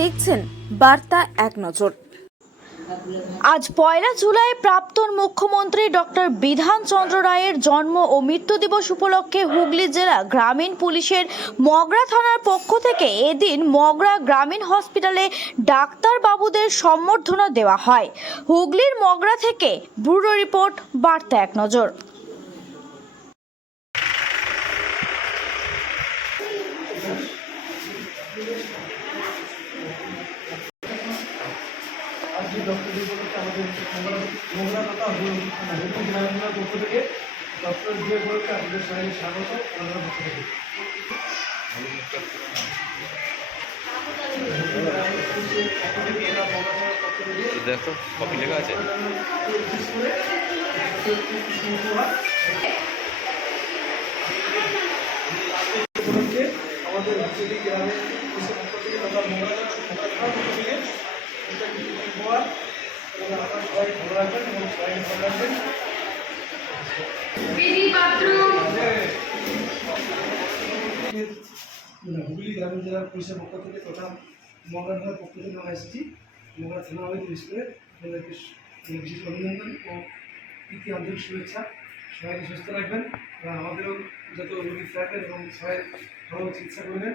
দেখছেন বার্তা এক নজর। আজ 1 জুলাই প্রাক্তন মুখ্যমন্ত্রী ডক্টর বিধান চন্দ্র রায়ের জন্ম ও মৃত্যু দিবস উপলক্ষে হুগলি জেলা গ্রামীণ পুলিশের মগরা থানার পক্ষ থেকে এদিন মগরা গ্রামীণ হসপিটালে ডাক্তার বাবুদের সম্বর্ধনা দেওয়া হয়। হুগলির মগরা থেকে ব্যুরো রিপোর্ট, বার্তা এক নজর। দেখো কপি লেখা আছে। আমাদের গ্রামের পক্ষ থেকে তথা সবাই ভালো রাখবেন এবং সবাইকে ভালো রাখবেন। হুগলি গ্রামীণ জেলার পুলিশের পক্ষ থেকে তথা মগরা থানার পক্ষ থেকে আমরা এসেছি। মগরা থানা আমাদের পুলিশকে বিশেষ অভিনন্দন ও প্রীতি আন্তরিক শুভেচ্ছা। সবাইকে সুস্থ রাখবেন, আমাদেরও যত রোগী থাকবেন এবং সবাই ভালো চিকিৎসা করবেন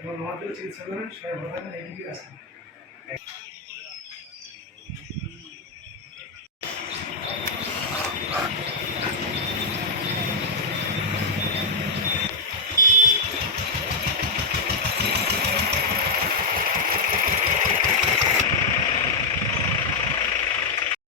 এবং আমাদেরও চিকিৎসা করবেন। সবাই ভালো থাকবেন, এইদিকে আসবেন।